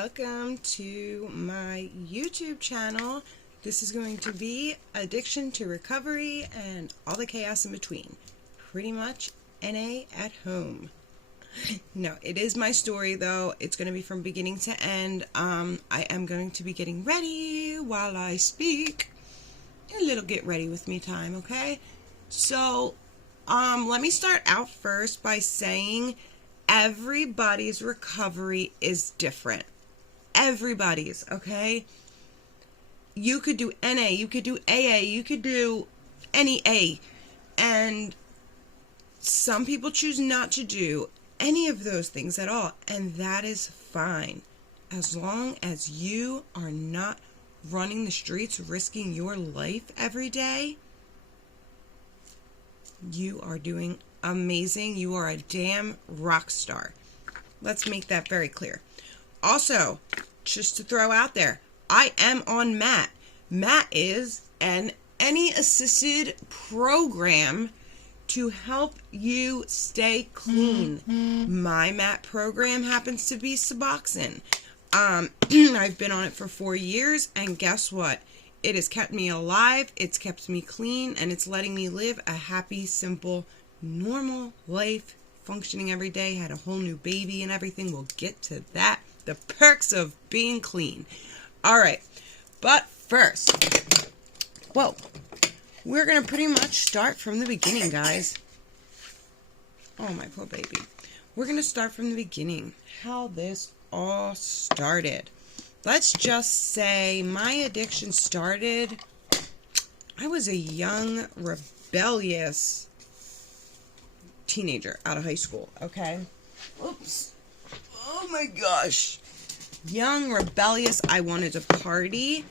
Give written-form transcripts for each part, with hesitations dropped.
welcome to my YouTube channel. This is going to be addiction to recovery and all the chaos in between. Pretty much NA at home. No, it is my story though. It's going to be from beginning to end. I am going to be getting ready while I speak. A little get ready with me time, okay? So, let me start out first by saying everybody's recovery is different. Everybody's, okay? You could do NA, you could do AA, you could do any A. And some people choose not to do any of those things at all. And that is fine. As long as you are not running the streets, risking your life every day, you are doing amazing. You are a damn rock star. Let's make that very clear. Also, just to throw out there, I am on MAT. MAT is an any assisted program to help you stay clean. My MAT program happens to be Suboxone. I've been on it for 4 years, and guess what? It has kept me alive, it's kept me clean, and it's letting me live a happy, simple, normal life, functioning every day. Had a whole new baby and everything. We'll get to that. The perks of being clean. All right, but first, whoa, we're going to pretty much start from the beginning, guys. Oh, my poor baby. We're going to start from the beginning. How this all started. Let's just say my addiction started, I was a young, rebellious teenager out of high school, okay? Oops. Oh my gosh. Young, rebellious. I wanted to party.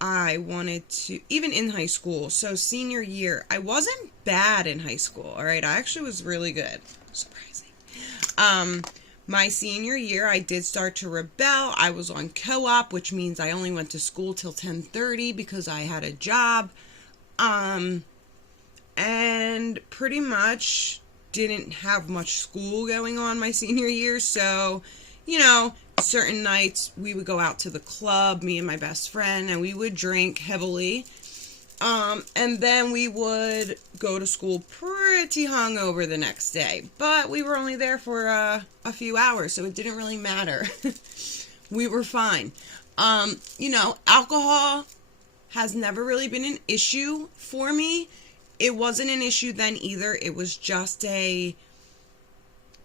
I wanted to, even in high school, so senior year, I wasn't bad in high school, all right? I actually was really good. Surprising. My senior year, I did start to rebel. I was on co-op, which means I only went to school till 10:30 because I had a job. And pretty much didn't have much school going on my senior year. So, you know, certain nights we would go out to the club, me and my best friend, and we would drink heavily. And then we would go to school pretty hungover the next day. But we were only there for a few hours, so it didn't really matter. We were fine. You know, alcohol has never really been an issue for me. It wasn't an issue then either. It was just a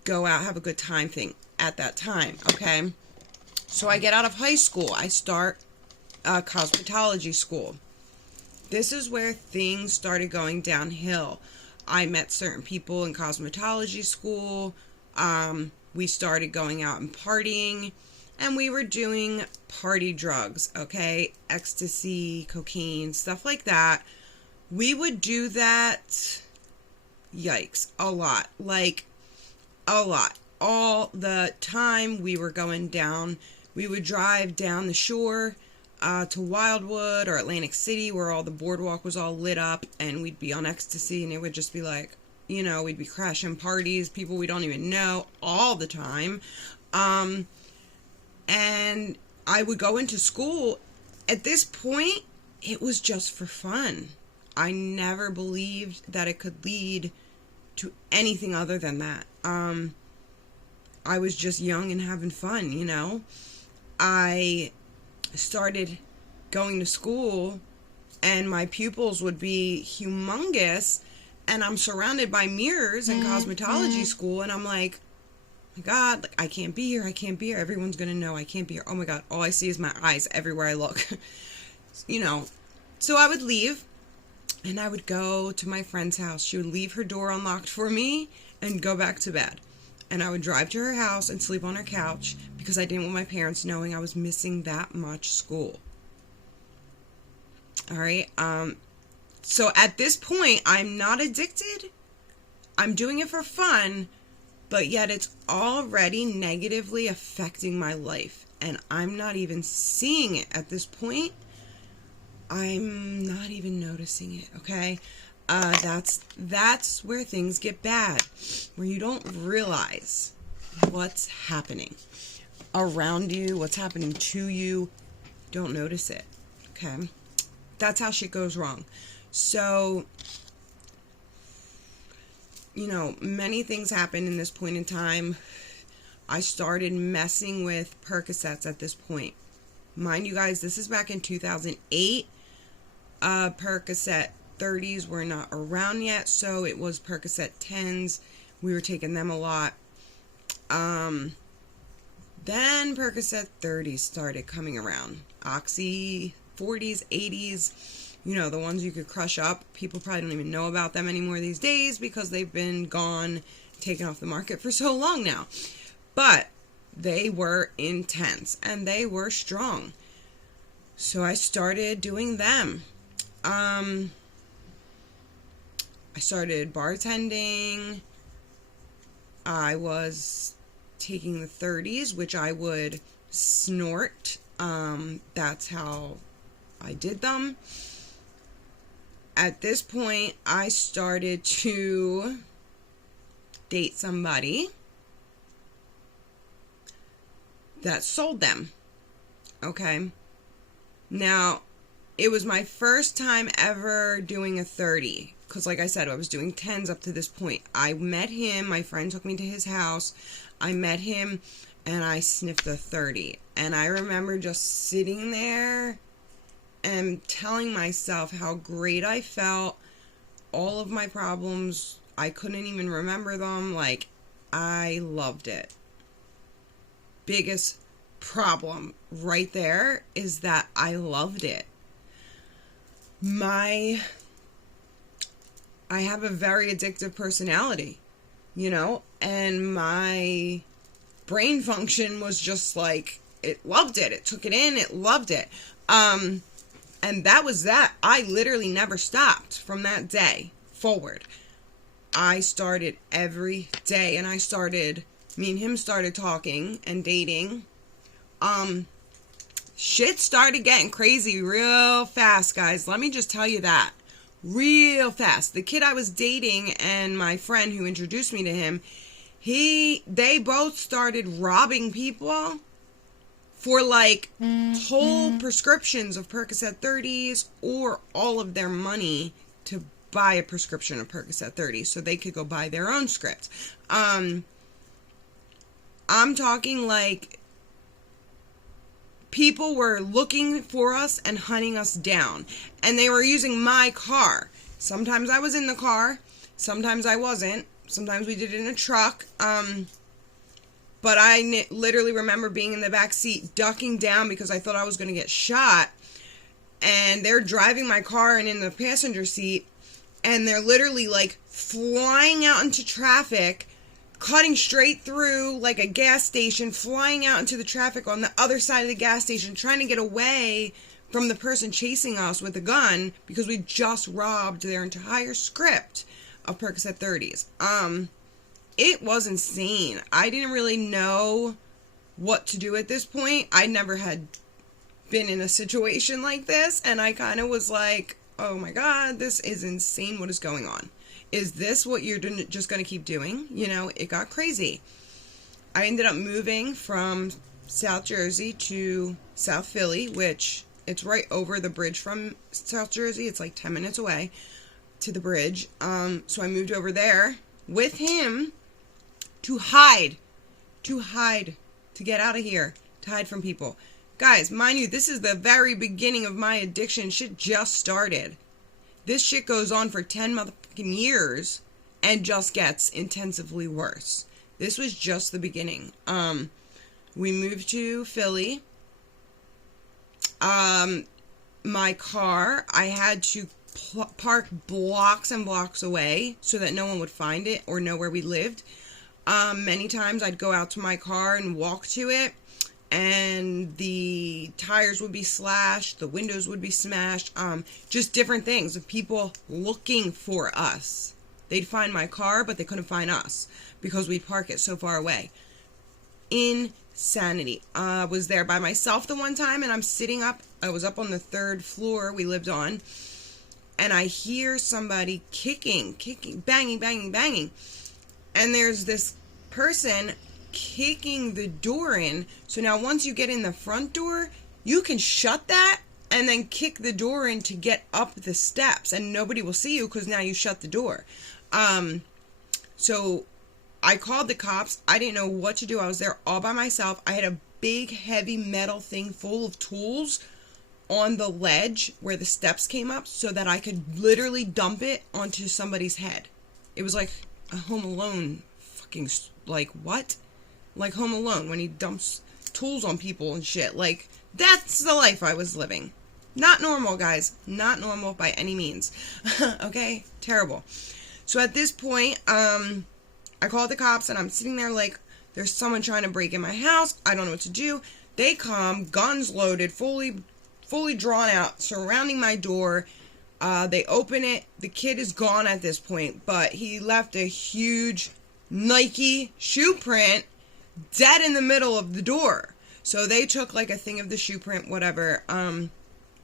go out, have a good time thing at that time, okay? So I get out of high school. I start cosmetology school. This is where things started going downhill. I met certain people in cosmetology school. We started going out and partying. And we were doing party drugs, okay? Ecstasy, cocaine, stuff like that. We would do that, yikes, a lot. Like, a lot. All the time we were going down. We would drive down the shore to Wildwood or Atlantic City, where all the boardwalk was all lit up, and we'd be on ecstasy, and it would just be like, you know, we'd be crashing parties, people we don't even know all the time. And I would go into school. At this point, it was just for fun. I never believed that it could lead to anything other than that. I was just young and having fun, you know. I started going to school and my pupils would be humongous, and I'm surrounded by mirrors in cosmetology school, and I'm like, oh my God, like, I can't be here, everyone's gonna know I can't be here. Oh my God, all I see is my eyes everywhere I look. You know, so I would leave and I would go to my friend's house. She would leave her door unlocked for me and go back to bed. And I would drive to her house and sleep on her couch because I didn't want my parents knowing I was missing that much school. All right. So at this point, I'm not addicted. I'm doing it for fun, but yet it's already negatively affecting my life. And I'm not even seeing it at this point. I'm not even noticing it, okay? That's where things get bad, where you don't realize what's happening. around you, what's happening to you, don't notice it. Okay? That's how shit goes wrong. So, many things happened in this point in time. I started messing with Percocets at this point. Mind you guys, this is back in 2008. Percocet 30s were not around yet, so it was Percocet 10s. We were taking them a lot. Then Percocet 30s started coming around. Oxy 40s, 80s, the ones you could crush up. People probably don't even know about them anymore these days because they've been gone, taken off the market for so long now. But they were intense and they were strong. So I started doing them. I started bartending. I was taking the 30s, which I would snort. That's how I did them. At this point, I started to date somebody that sold them. Okay? Now, it was my first time ever doing a 30. Because like I said, I was doing 10s up to this point. I met him. My friend took me to his house. I met him and I sniffed the 30. And I remember just sitting there and telling myself how great I felt. All of my problems, I couldn't even remember them. Like, I loved it. Biggest problem right there is that I loved it. I have a very addictive personality, and my brain function was just like, it loved it. It took it in, it loved it. And that was that. I literally never stopped from that day forward. I started every day, and me and him started talking and dating. Shit started getting crazy real fast, guys. Let me just tell you that. Real fast. The kid I was dating and my friend who introduced me to him, they both started robbing people for whole prescriptions of Percocet 30s or all of their money to buy a prescription of Percocet 30s so they could go buy their own script. I'm talking people were looking for us and hunting us down. And they were using my car. Sometimes I was in the car. Sometimes I wasn't. Sometimes we did it in a truck. But I literally remember being in the back seat, ducking down because I thought I was going to get shot. And they're driving my car and in the passenger seat. And they're literally flying out into traffic, cutting straight through a gas station, flying out into the traffic on the other side of the gas station, trying to get away from the person chasing us with a gun because we just robbed their entire script of Percocet 30s. It was insane. I didn't really know what to do at this point. I never had been in a situation like this, and I kind of was like, oh my God, this is insane. What is going on? Is this what you're just going to keep doing? It got crazy. I ended up moving from South Jersey to South Philly, which it's right over the bridge from South Jersey. It's 10 minutes away to the bridge. So I moved over there with him to hide, to get out of here, to hide from people. Guys, mind you, this is the very beginning of my addiction. Shit just started. This shit goes on for 10 motherfucking years and just gets intensively worse. This was just the beginning. We moved to Philly. My car, I had to park blocks and blocks away so that no one would find it or know where we lived. Many times I'd go out to my car and walk to it, and the tires would be slashed, the windows would be smashed, just different things of people looking for us. They'd find my car, but they couldn't find us because we'd park it so far away. Insanity. I was there by myself the one time, and I was up on the 3rd floor we lived on, and I hear somebody kicking, banging. And there's this person kicking the door in. So now once you get in the front door, you can shut that and then kick the door in to get up the steps, and nobody will see you because now you shut the door. So I called the cops. I didn't know what to do. I was there all by myself. I had a big heavy metal thing full of tools on the ledge where the steps came up so that I could literally dump it onto somebody's head. It was like a Home Alone fucking, like, what? Like Home Alone when he dumps tools on people and shit. Like, that's the life I was living. Not normal, guys. Not normal by any means. Okay? Terrible. So at this point, I called the cops and I'm sitting there like, there's someone trying to break in my house. I don't know what to do. They come, guns loaded, fully drawn out, surrounding my door. They open it. The kid is gone at this point, but he left a huge Nike shoe print dead in the middle of the door. So they took like a thing of the shoe print, whatever.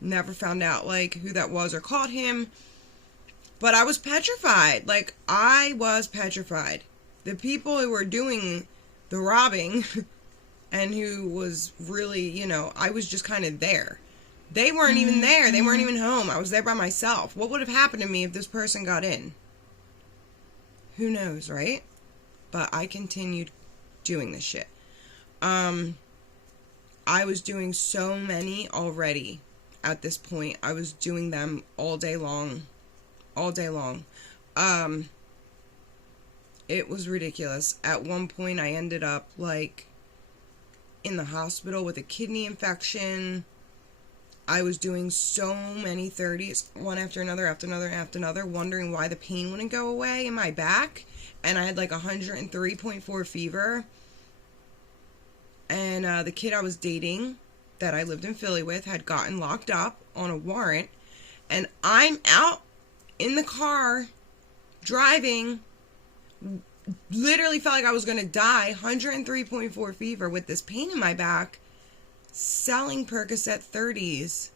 Never found out like who that was or caught him. But I was petrified. Like, I was petrified. The people who were doing the robbing and who was really, you know, I was just kind of there. They weren't even there. They weren't even home. I was there by myself. What would have happened to me if this person got in? Who knows, right? But I continued doing this shit. I was doing so many already at this point. I was doing them all day long. All day long. It was ridiculous. At one point, I ended up, like, in the hospital with a kidney infection. I was doing so many 30s, one after another, after another, after another, wondering why the pain wouldn't go away in my back. And I had, like, 103.4 fever. And the kid I was dating, that I lived in Philly with, had gotten locked up on a warrant. And I'm out in the car, driving, literally felt like I was going to die, 103.4 fever with this pain in my back, selling Percocet 30s,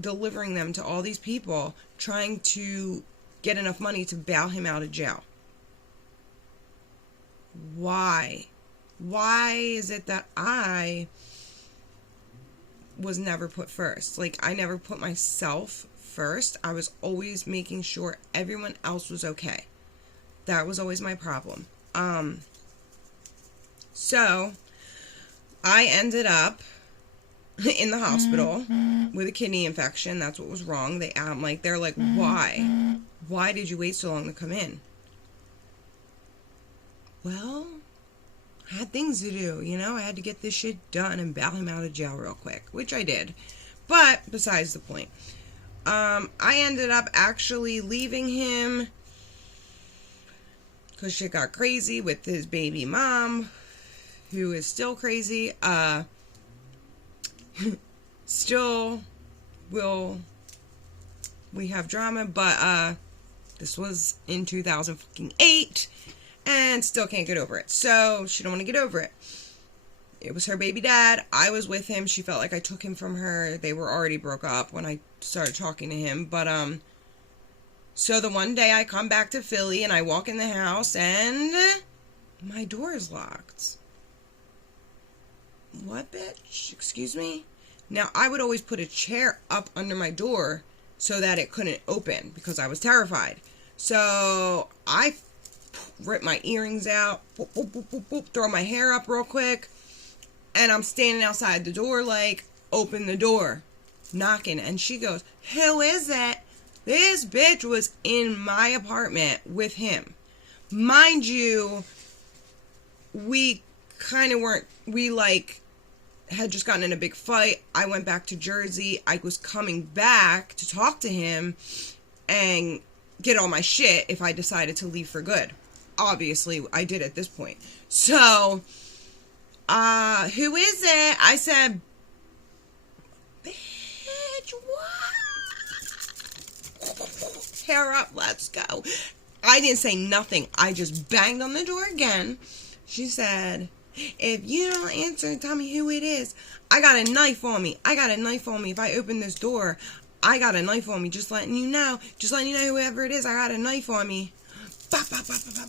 delivering them to all these people, trying to get enough money to bail him out of jail. Why? Why is it that I was never put first? Like, I never put myself first. I was always making sure everyone else was okay. That was always my problem. So I ended up in the hospital with a kidney infection. That's what was wrong. They're like, why? Why did you wait so long to come in? Well, I had things to do, you know? I had to get this shit done and bail him out of jail real quick, which I did. But besides the point. I ended up actually leaving him because shit got crazy with his baby mom, who is still crazy. Still we have drama, but this was in 2008 and still can't get over it. So she don't want to get over it. It was her baby dad. I was with him. She felt like I took him from her. They were already broke up when I started talking to him. But, so the one day I come back to Philly and I walk in the house and my door is locked. What, bitch? Excuse me? Now, I would always put a chair up under my door so that it couldn't open because I was terrified. So I rip my earrings out, boop, boop, boop, boop, boop, throw my hair up real quick. And I'm standing outside the door like, open the door, knocking. And she goes, who is it? This bitch was in my apartment with him. Mind you, we kind of weren't, we like had just gotten in a big fight. I went back to Jersey. I was coming back to talk to him and get all my shit if I decided to leave for good. Obviously, I did at this point. So, who is it? I said, bitch, what? Hair up, let's go. I didn't say nothing. I just banged on the door again. She said, if you don't answer, tell me who it is. I got a knife on me. I got a knife on me. If I open this door, I got a knife on me. Just letting you know. Just letting you know, whoever it is, I got a knife on me. Bop, bop, bop, bop, bop.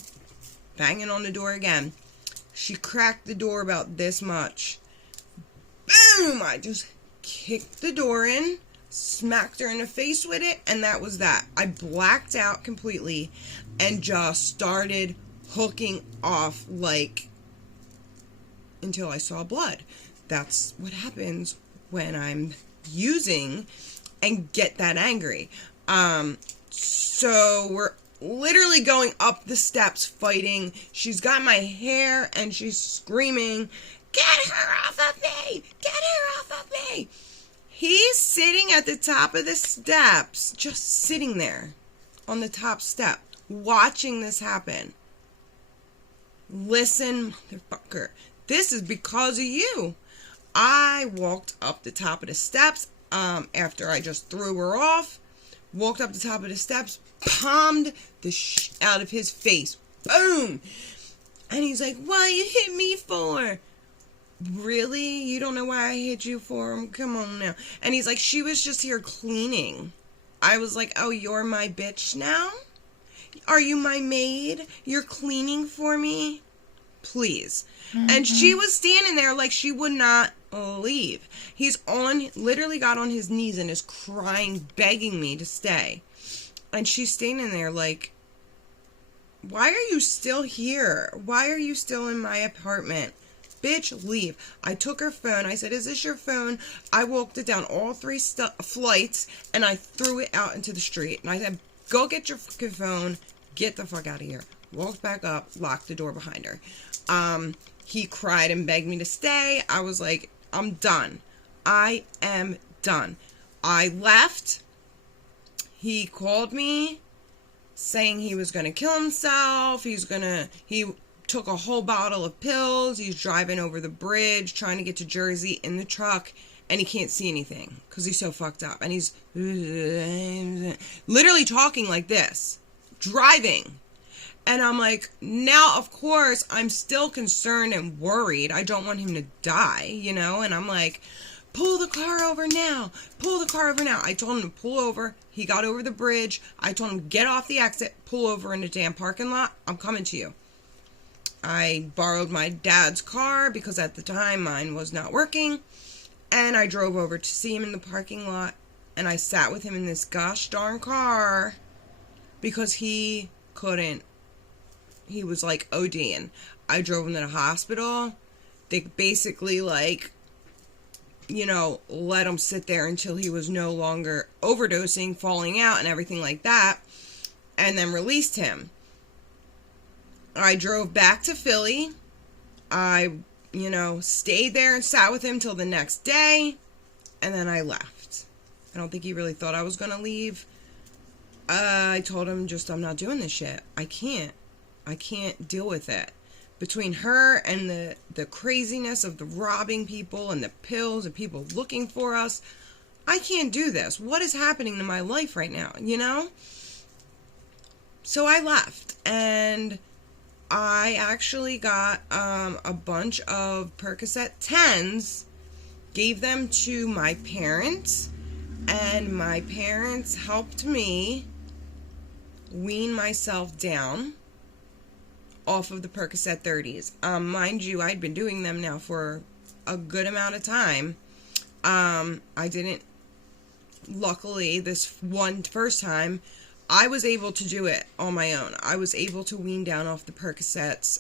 Banging on the door again. She cracked the door about this much. Boom! I just kicked the door in, smacked her in the face with it, and that was that. I blacked out completely and just started hooking off like until I saw blood. That's what happens when I'm using and get that angry. So we're literally going up the steps fighting. She's got my hair and she's screaming, "Get her off of me! Get her off of me!" He's sitting at the top of the steps, just sitting there on the top step, watching this happen. Listen, motherfucker, this is because of you. I walked up the top of the steps after I just threw her off. Walked up the top of the steps, palmed the out of his face. Boom! And he's like, "Why you hit me for?" Really? You don't know why I hit you for him? Come on now. And he's like, "She was just here cleaning." I was like, "Oh, you're my bitch now? Are you my maid? You're cleaning for me? Please." Mm-hmm. And she was standing there like she would not leave. He's literally got on his knees and is crying, begging me to stay. And she's standing there like, "Why are you still here? Why are you still in my apartment? Bitch, leave." I took her phone. I said, "Is this your phone?" I walked it down all 3 flights and I threw it out into the street. And I said, "Go get your fucking phone. Get the fuck out of here." Walked back up, locked the door behind her. He cried and begged me to stay. I was like, "I'm done. I am done." I left. He called me saying he was going to kill himself. He took a whole bottle of pills. He's driving over the bridge, trying to get to Jersey in the truck, and he can't see anything because he's so fucked up. And he's literally talking like this, driving. And I'm like, now, of course, I'm still concerned and worried. I don't want him to die, you know? And I'm like, pull the car over now. Pull the car over now. I told him to pull over. He got over the bridge. I told him, get off the exit. Pull over in the damn parking lot. I'm coming to you. I borrowed my dad's car because at the time mine was not working. And I drove over to see him in the parking lot. And I sat with him in this gosh darn car because he couldn't. He was like ODing. I drove him to the hospital. They basically like, you know, let him sit there until he was no longer overdosing, falling out and everything like that. And then released him. I drove back to Philly. I, stayed there and sat with him till the next day. And then I left. I don't think he really thought I was going to leave. I told him I'm not doing this shit. I can't deal with it. Between her and the craziness of the robbing people and the pills and people looking for us, I can't do this. What is happening to my life right now, So I left, and I actually got a bunch of Percocet 10s, gave them to my parents, and my parents helped me wean myself down off of the Percocet 30s. Mind you, I'd been doing them now for a good amount of time. I didn't, luckily, first time, I was able to do it on my own. I was able to wean down off the Percocets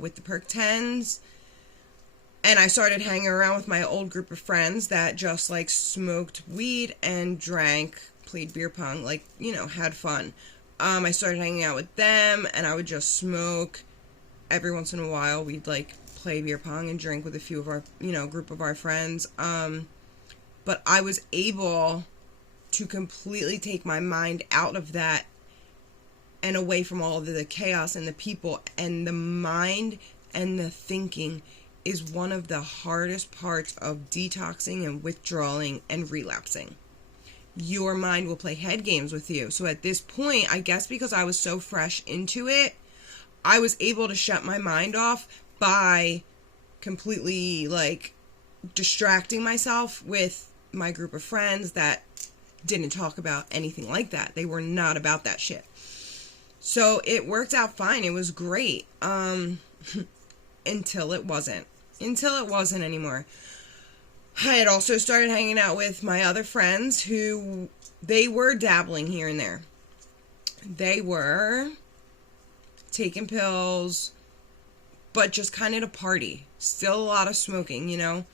with the Perc 10s. And I started hanging around with my old group of friends that just, smoked weed and drank, played beer pong, had fun. I started hanging out with them, and I would just smoke. Every once in a while, we'd, play beer pong and drink with a few of our, group of our friends. But I was able to completely take my mind out of that and away from all of the chaos and the people. And the mind and the thinking is one of the hardest parts of detoxing and withdrawing and relapsing. Your mind will play head games with you. So at this point, I guess because I was so fresh into it, I was able to shut my mind off by completely, distracting myself with my group of friends that didn't talk about anything like that. They were not about that shit. So it worked out fine. It was great. until it wasn't. Until it wasn't anymore. I had also started hanging out with my other friends who, they were dabbling here and there. They were taking pills, but just kind of to party. Still a lot of smoking, you know.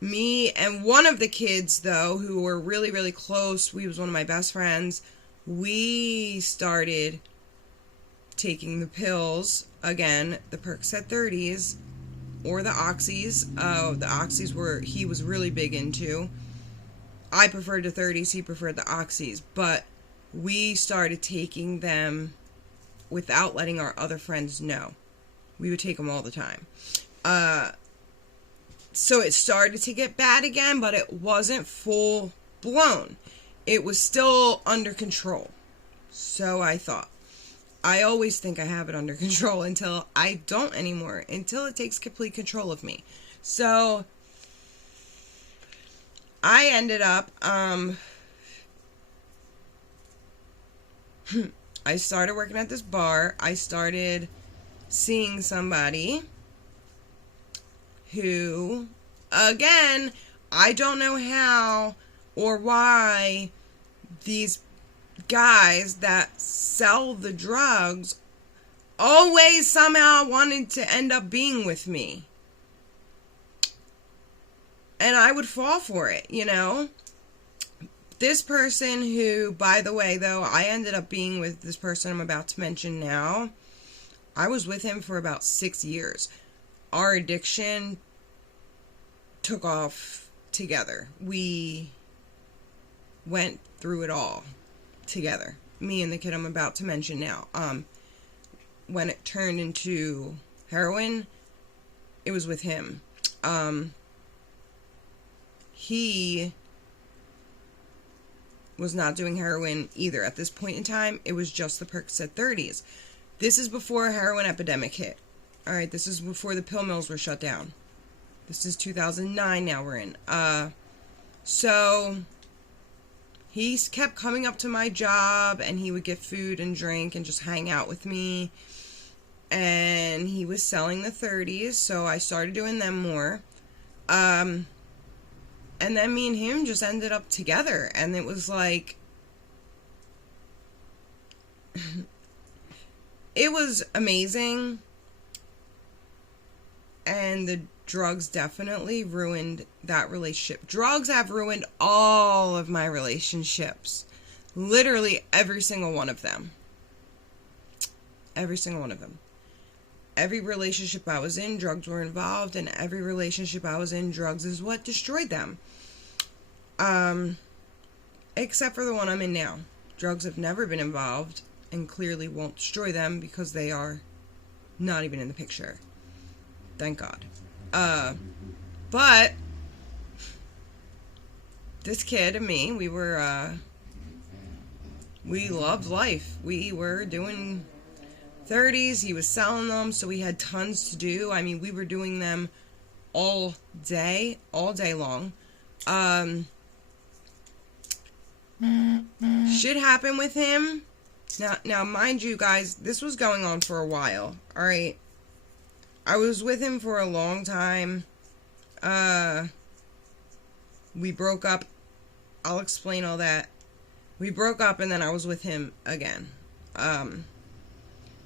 Me and one of the kids, though, who were really, really close, he was one of my best friends, we started taking the pills, again, the Percocet 30s, or the Oxys. The Oxys he was really big into. I preferred the 30s, he preferred the Oxys, but we started taking them without letting our other friends know. We would take them all the time. So it started to get bad again, but it wasn't full blown. It was still under control. So I thought. I always think I have it under control until I don't anymore. Until it takes complete control of me. So I ended up, I started working at this bar. I started seeing somebody who, again, I don't know how or why these guys that sell the drugs always somehow wanted to end up being with me. And I would fall for it, you know. This person who, by the way, though, I ended up being with this person I'm about to mention now. I was with him for about 6 years. Our addiction took off together. We went through it all together. Me and the kid I'm about to mention now. When it turned into heroin, it was with him. He was not doing heroin either. At this point in time, it was just the Percocet 30s. This is before a heroin epidemic hit. Alright, this is before the pill mills were shut down. This is 2009 now we're in. So he kept coming up to my job and he would get food and drink and just hang out with me. And he was selling the 30s, so I started doing them more. And then me and him just ended up together, and it was like, it was amazing, and the drugs definitely ruined that relationship. Drugs have ruined all of my relationships. Literally every single one of them. Every single one of them. Every relationship I was in, drugs were involved, and every relationship I was in, drugs is what destroyed them. Except for the one I'm in now. Drugs have never been involved, and clearly won't destroy them because they are not even in the picture. Thank God. But this kid and me, we loved life. We were doing 30s, he was selling them, so we had tons to do. I mean, we were doing them all day long. Shit happened with him. Now, mind you guys, this was going on for a while, alright? I was with him for a long time. We broke up. I'll explain all that. We broke up and then I was with him again.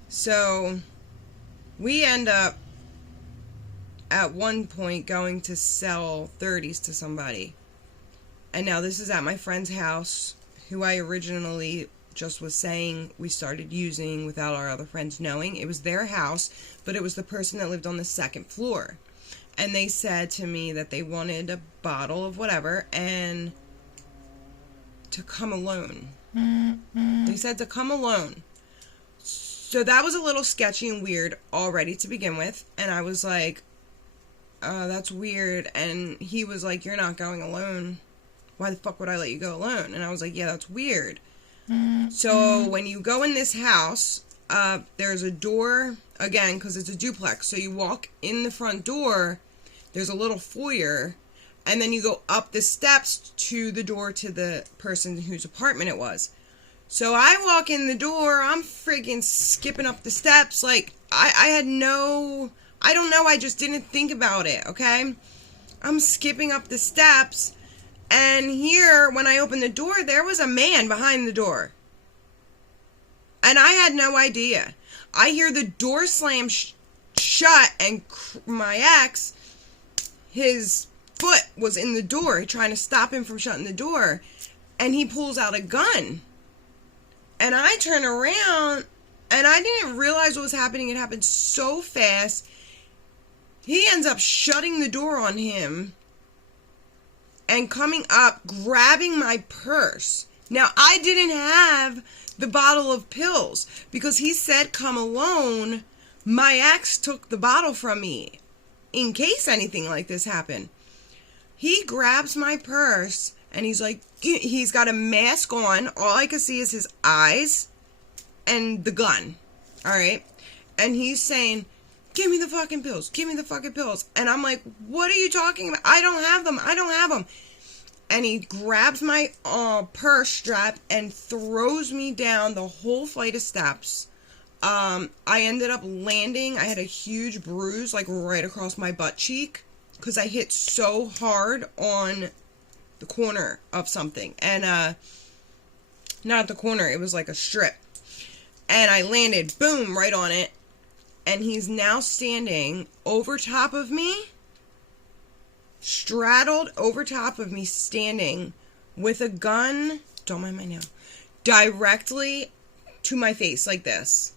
So, we end up, at one point, going to sell 30s to somebody. And now this is at my friend's house, who I originally just was saying we started using without our other friends knowing. It was their house, but it was the person that lived on the second floor. And they said to me that they wanted a bottle of whatever and to come alone. They said to come alone. So that was a little sketchy and weird already to begin with. And I was like, that's weird. And he was like, you're not going alone. Why the fuck would I let you go alone? And I was like, yeah, that's weird. So when you go in this house, there's a door, again, because it's a duplex. So you walk in the front door, there's a little foyer, and then you go up the steps to the door to the person whose apartment it was. So I walk in the door, I'm freaking skipping up the steps, like, I I don't know, I just didn't think about it, okay? I'm skipping up the steps, and here, when I opened the door, there was a man behind the door. And I had no idea. I hear the door slam shut, and my ex, his foot was in the door, trying to stop him from shutting the door, and he pulls out a gun. And I turn around, and I didn't realize what was happening. It happened so fast. He ends up shutting the door on him and coming up, grabbing my purse. Now, I didn't have the bottle of pills because he said, come alone. My ex took the bottle from me in case anything like this happened. He grabs my purse and he's like, he's got a mask on. All I could see is his eyes and the gun. All right. And he's saying, give me the fucking pills. Give me the fucking pills. And I'm like, what are you talking about? I don't have them. I don't have them. And he grabs my purse strap and throws me down the whole flight of steps. I ended up landing. I had a huge bruise, like right across my butt cheek, because I hit so hard on the corner of something. And not the corner, it was like a strip. And I landed, boom, right on it. And he's now standing over top of me, straddled over top of me, standing with a gun, don't mind my nail, directly to my face like this.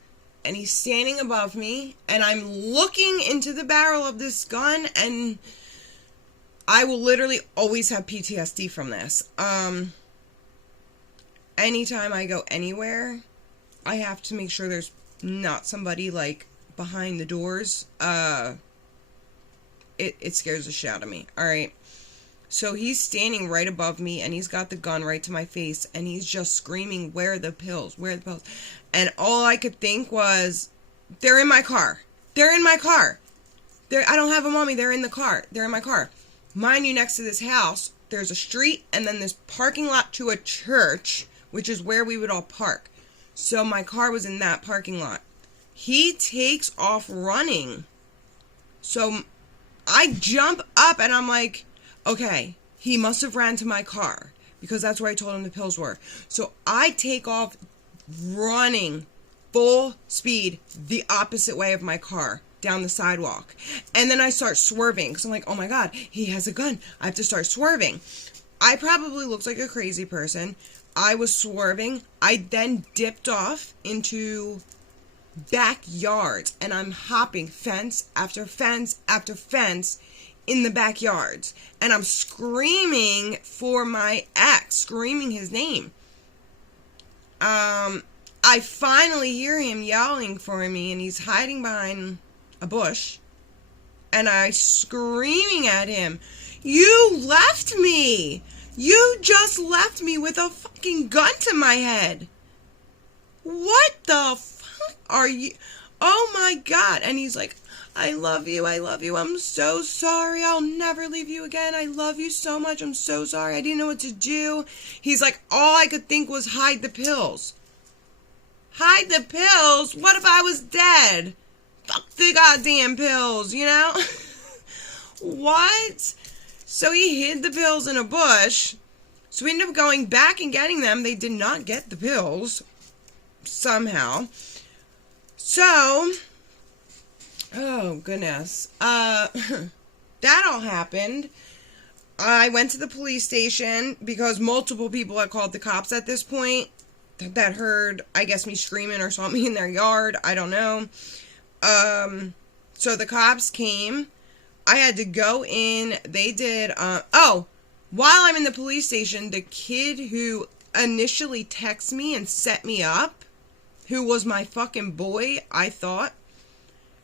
And he's standing above me, and I'm looking into the barrel of this gun, and I will literally always have PTSD from this. Anytime I go anywhere, I have to make sure there's not somebody, like, behind the doors. It scares the shit out of me. Alright. So he's standing right above me, and he's got the gun right to my face, and he's just screaming, where are the pills? Where are the pills? And all I could think was, they're in my car. They're in my car. I don't have them on me. They're in the car. They're in my car. Mind you, next to this house, there's a street, and then this parking lot to a church, which is where we would all park. So my car was in that parking lot. He takes off running. So I jump up, and I'm like, okay, he must have ran to my car, because that's where I told him the pills were. So I take off running full speed the opposite way of my car down the sidewalk. And then I start swerving, because I'm like, oh my God, he has a gun. I have to start swerving. I probably looked like a crazy person. I was swerving. I then dipped off into backyards, and I'm hopping fence after fence after fence in the backyards, and I'm screaming for my ex, screaming his name. I finally hear him yelling for me, and he's hiding behind a bush, and I screaming at him, you left me! You just left me with a fucking gun to my head! What the fuck are you? Oh my God. And he's like, I love you, I'm so sorry, I'll never leave you again, I love you so much, I'm so sorry, I didn't know what to do. He's like, all I could think was hide the pills. Hide the pills? What if I was dead? Fuck the goddamn pills, you know? What? So he hid the pills in a bush, so we ended up going back and getting them. They did not get the pills, somehow. So, oh goodness, that all happened. I went to the police station because multiple people had called the cops at this point that heard, I guess, me screaming or saw me in their yard. I don't know. So the cops came. I had to go in. They did, while I'm in the police station, the kid who initially texted me and set me up, who was my fucking boy, I thought,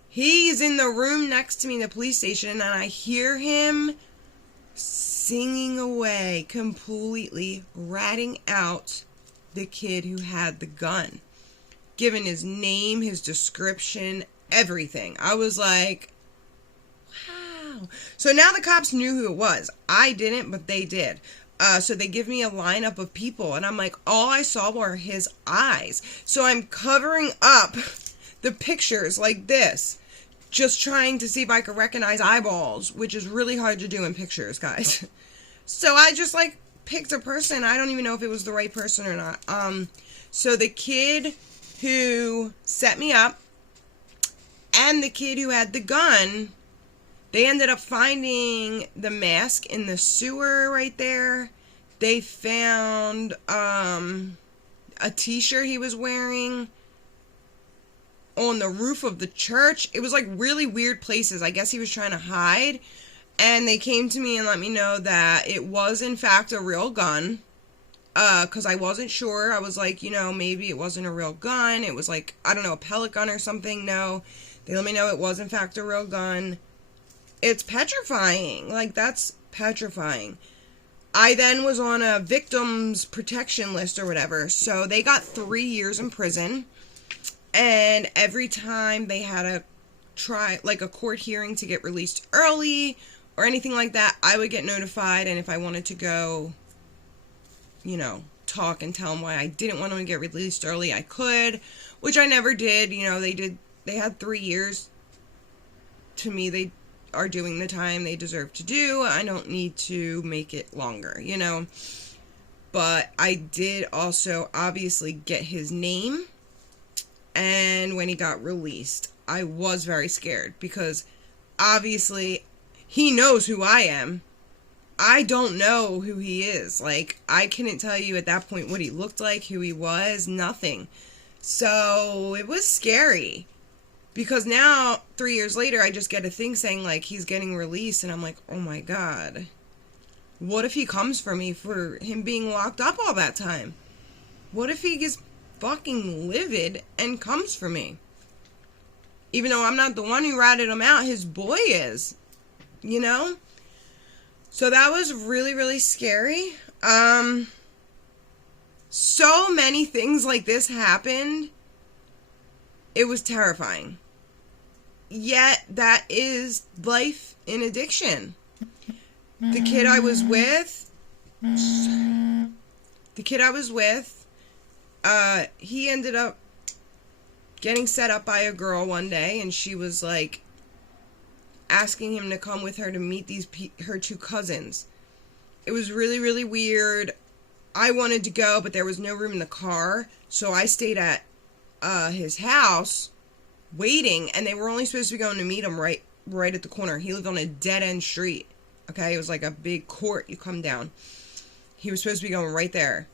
he's in the room next to me in the police station, and I hear him singing away, completely ratting out the kid who had the gun, giving his name, his description, everything. I was like, wow. So now the cops knew who it was. I didn't, but they did. So they give me a lineup of people, and I'm like, all I saw were his eyes. So I'm covering up the pictures like this, just trying to see if I could recognize eyeballs, which is really hard to do in pictures, guys. So I just, like, picked a person. I don't even know if it was the right person or not. So the kid who set me up and the kid who had the gun, they ended up finding the mask in the sewer right there. They found a t-shirt he was wearing on the roof of the church. It was like really weird places. I guess he was trying to hide. And they came to me and let me know that it was in fact a real gun. Because I wasn't sure. I was like, you know, maybe it wasn't a real gun. It was like, I don't know, a pellet gun or something. No. They let me know it was in fact a real gun. It's petrifying. Like, that's petrifying. I then was on a victims protection list or whatever. So they got 3 years in prison. And every time they had a court hearing to get released early or anything like that, I would get notified. And if I wanted to go, you know, talk and tell them why I didn't want them to get released early, I could, which I never did. You know, they had 3 years. To me, they are doing the time they deserve to do. I don't need to make it longer, you know. But I did also obviously get his name. And when he got released, I was very scared because obviously he knows who I am. I don't know who he is. Like, I couldn't tell you at that point what he looked like, who he was, nothing. So it was scary because now 3 years later, I just get a thing saying like he's getting released. And I'm like, oh my God, what if he comes for me for him being locked up all that time? What if he gets fucking livid and comes for me? Even though I'm not the one who ratted him out, his boy is, you know? So that was really, really scary. So many things like this happened. It was terrifying. Yet that is life in addiction. The kid I was with, he ended up getting set up by a girl one day, and she was like asking him to come with her to meet her two cousins. It was really, really weird. I wanted to go, but there was no room in the car, so I stayed at his house waiting, and they were only supposed to be going to meet him right at the corner. He lived on a dead-end street, okay? It was like a big court you come down. He was supposed to be going right there.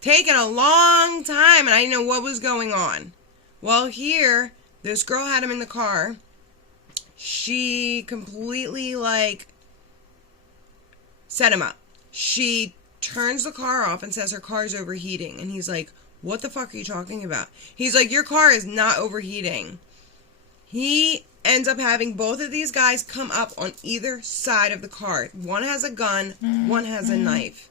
Taking a long time, and I didn't know what was going on. Well, here, this girl had him in the car. She completely, like, set him up. She turns the car off and says her car's overheating. And he's like, what the fuck are you talking about? He's like, your car is not overheating. He ends up having both of these guys come up on either side of the car. One has a gun, one has a knife.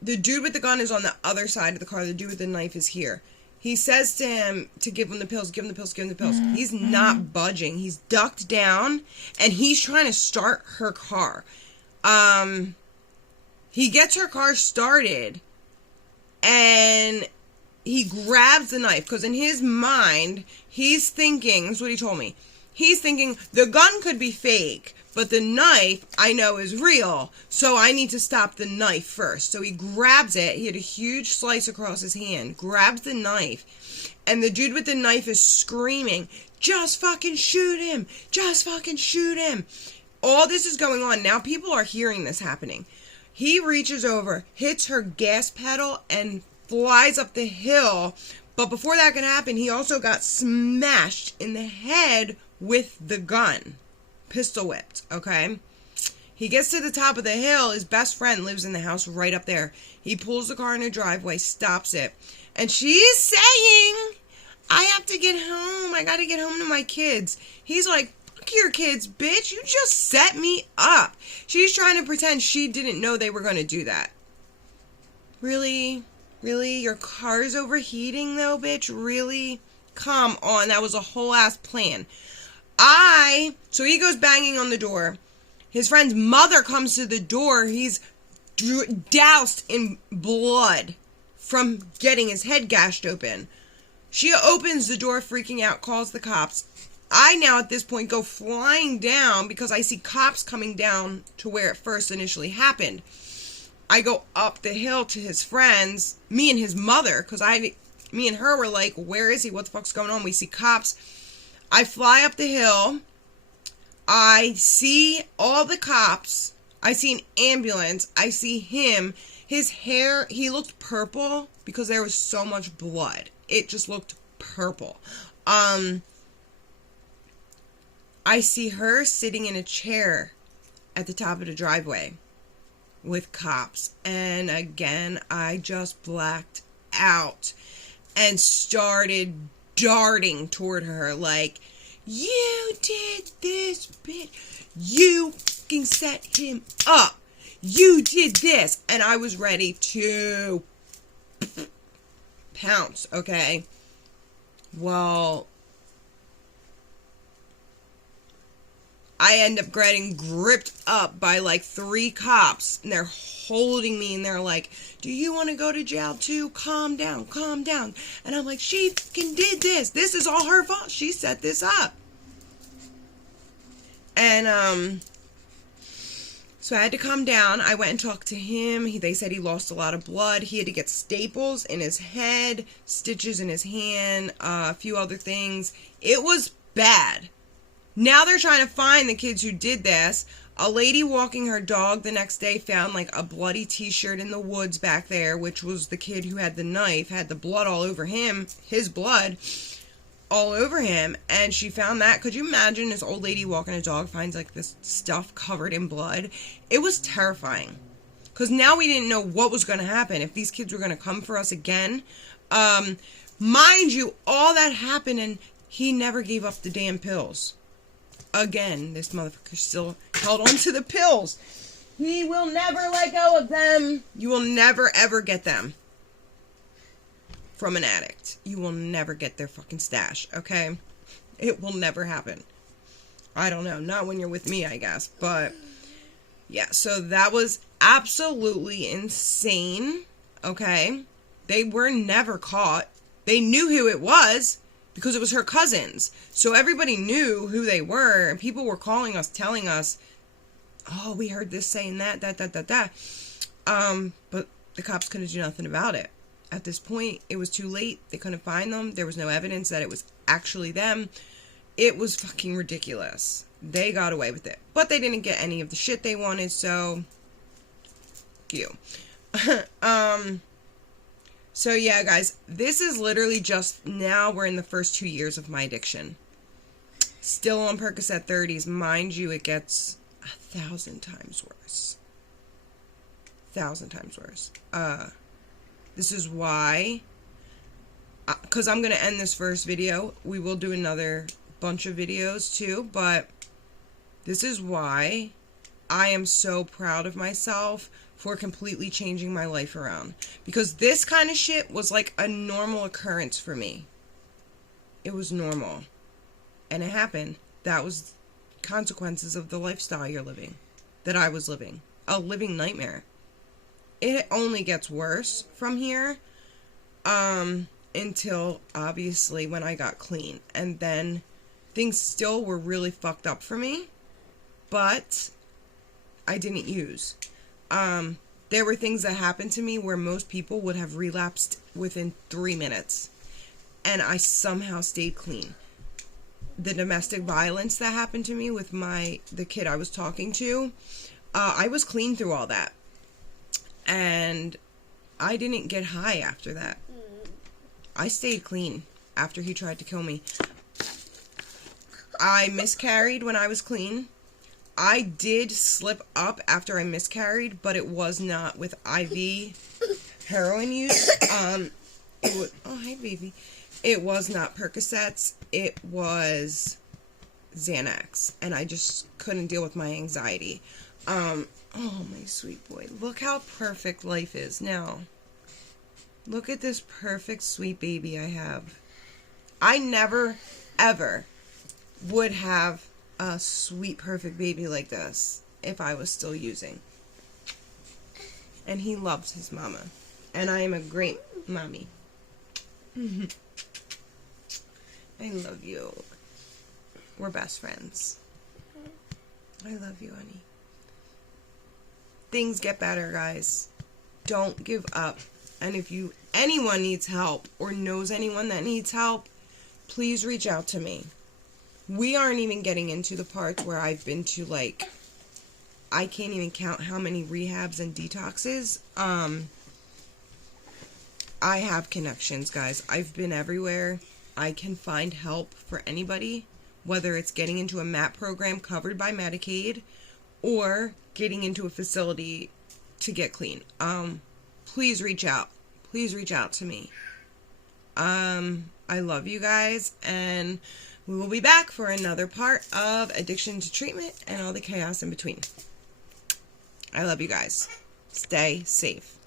The dude with the gun is on the other side of the car. The dude with the knife is here. He says to him to give him the pills, give him the pills, give him the pills. He's not budging. He's ducked down, and he's trying to start her car. He gets her car started, and he grabs the knife, because in his mind, he's thinking, this is what he told me, he's thinking, the gun could be fake, but the knife, I know, is real, so I need to stop the knife first. So he grabs it. He had a huge slice across his hand. Grabs the knife. And the dude with the knife is screaming, just fucking shoot him. Just fucking shoot him. All this is going on. Now people are hearing this happening. He reaches over, hits her gas pedal, and flies up the hill. But before that can happen, he also got smashed in the head with the gun. Pistol whipped, okay? He gets to the top of the hill. His best friend lives in the house right up there. He pulls the car in the driveway, stops it. And she's saying, I have to get home. I gotta get home to my kids. He's like, fuck your kids, bitch. You just set me up. She's trying to pretend she didn't know they were going to do that. Really? Really? Your car's overheating though, bitch? Really? Come on. That was a whole ass plan. So he goes banging on the door. His friend's mother comes to the door. He's doused in blood from getting his head gashed open. She opens the door, freaking out, calls the cops. I now at this point go flying down because I see cops coming down to where it first initially happened. I go up the hill to his friends, me and his mother, because me and her were like, where is he? What the fuck's going on? We see cops. I fly up the hill. I see all the cops. I see an ambulance. I see him. His hair, he looked purple because there was so much blood. It just looked purple. I see her sitting in a chair at the top of the driveway with cops. And again, I just blacked out and started darting toward her like, you did this, bitch. You fucking set him up. You did this. And I was ready to pounce, okay? Well, I end up getting gripped up by like 3 cops, and they're holding me, and they're like, do you want to go to jail too? Calm down, calm down. And I'm like, she fucking did this. This is all her fault. She set this up. And, so I had to calm down. I went and talked to him. They said he lost a lot of blood. He had to get staples in his head, stitches in his hand, a few other things. It was bad. Now they're trying to find the kids who did this. A lady walking her dog the next day found like a bloody t-shirt in the woods back there, which was the kid who had the knife, had the blood all over him, his blood all over him, and she found that. Could you imagine this old lady walking a dog finds like this stuff covered in blood? It was terrifying, because now we didn't know what was going to happen, if these kids were going to come for us again. Mind you, all that happened, and he never gave up the damn pills. Again, this motherfucker still held on to the pills. He will never let go of them. You will never ever get them from an addict. You will never get their fucking stash, okay? It will never happen. I don't know. Not when you're with me, I guess. But, yeah, so that was absolutely insane, okay? They were never caught. They knew who it was because it was her cousins. So everybody knew who they were, and people were calling us, telling us, oh, we heard this saying that. But the cops couldn't do nothing about it. At this point, it was too late. They couldn't find them. There was no evidence that it was actually them. It was fucking ridiculous. They got away with it. But they didn't get any of the shit they wanted, so fuck you. So yeah, guys, this is literally just, now we're in the first 2 years of my addiction. Still on Percocet 30s. Mind you, it gets 1,000 times worse. 1,000 times worse. This is why, because I'm going to end this first video. We will do another bunch of videos too, but this is why I am so proud of myself for completely changing my life around. Because this kind of shit was like a normal occurrence for me. It was normal. And it happened. That was consequences of the lifestyle you're living. That I was living. A living nightmare. It only gets worse from here, until, obviously, when I got clean. And then, things still were really fucked up for me, but I didn't use. There were things that happened to me where most people would have relapsed within 3 minutes, and I somehow stayed clean. The domestic violence that happened to me with the kid I was talking to, I was clean through all that. And I didn't get high after that. I stayed clean after he tried to kill me. I miscarried when I was clean. I did slip up after I miscarried, but it was not with IV heroin use. It was, oh, hey, baby. It was not Percocets. It was Xanax. And I just couldn't deal with my anxiety. Oh, my sweet boy. Look how perfect life is now. Look at this perfect sweet baby I have. I never, ever would have a sweet, perfect baby like this if I was still using. And he loves his mama. And I am a great mommy. I love you. We're best friends. I love you, honey. Things get better, guys. Don't give up. And if anyone needs help or knows anyone that needs help, please reach out to me. We aren't even getting into the parts where I've been to, like, I can't even count how many rehabs and detoxes. I have connections, guys. I've been everywhere. I can find help for anybody, whether it's getting into a MAP program covered by Medicaid or getting into a facility to get clean. Please reach out. Please reach out to me. I love you guys, and we will be back for another part of addiction to treatment and all the chaos in between. I love you guys. Stay safe.